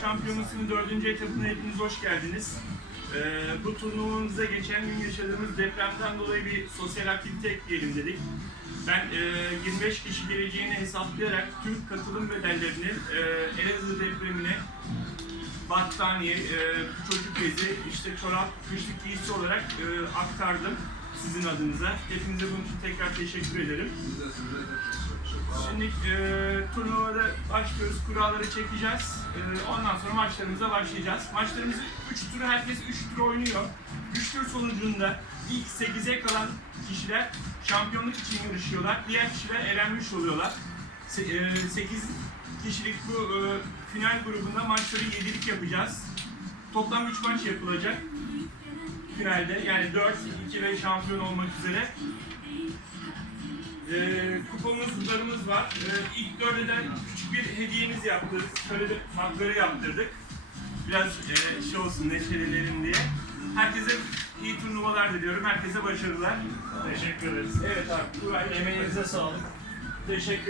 Şampiyonası'nın dördüncü etapına hepiniz hoş geldiniz. Ee, bu turnuvamızda geçen gün yaşadığımız depremden dolayı bir sosyal aktivite ekleyelim dedik. Ben e, 25 kişi geleceğini hesaplayarak tüm katılım bedellerini e, Elazığ depremine battaniye, e, çocuk bezi, işte çorap, kışlık giysi olarak e, aktardım sizin adınıza. Hepinize bunun için tekrar teşekkür ederim. Şimdi e, turnuvada başlıyoruz, kuralları çekeceğiz. E, ondan sonra maçlarımıza başlayacağız. Maçlarımızı 3 tur, herkes 3 tur oynuyor. 3 tur sonucunda ilk 8'e kalan kişiler şampiyonluk için yarışıyorlar. Diğer kişiler elenmiş oluyorlar. 8 kişilik bu e, final grubunda maçları 7'lik yapacağız. Toplam 3 maç yapılacak finalde. Yani 4, 2 ve şampiyon olmak üzere. Kuponumuzlarımız var. Ee, ilk dördeden küçük bir hediyemiz yaptırdık. Şöyle bir makları yaptırdık. Biraz e, şey olsun neşelenelim diye. Herkese iyi turnuvalar diliyorum. Herkese başarılar. Teşekkür ederiz. Evet abi. Buray, Emeğinize sağlık. Teşekkür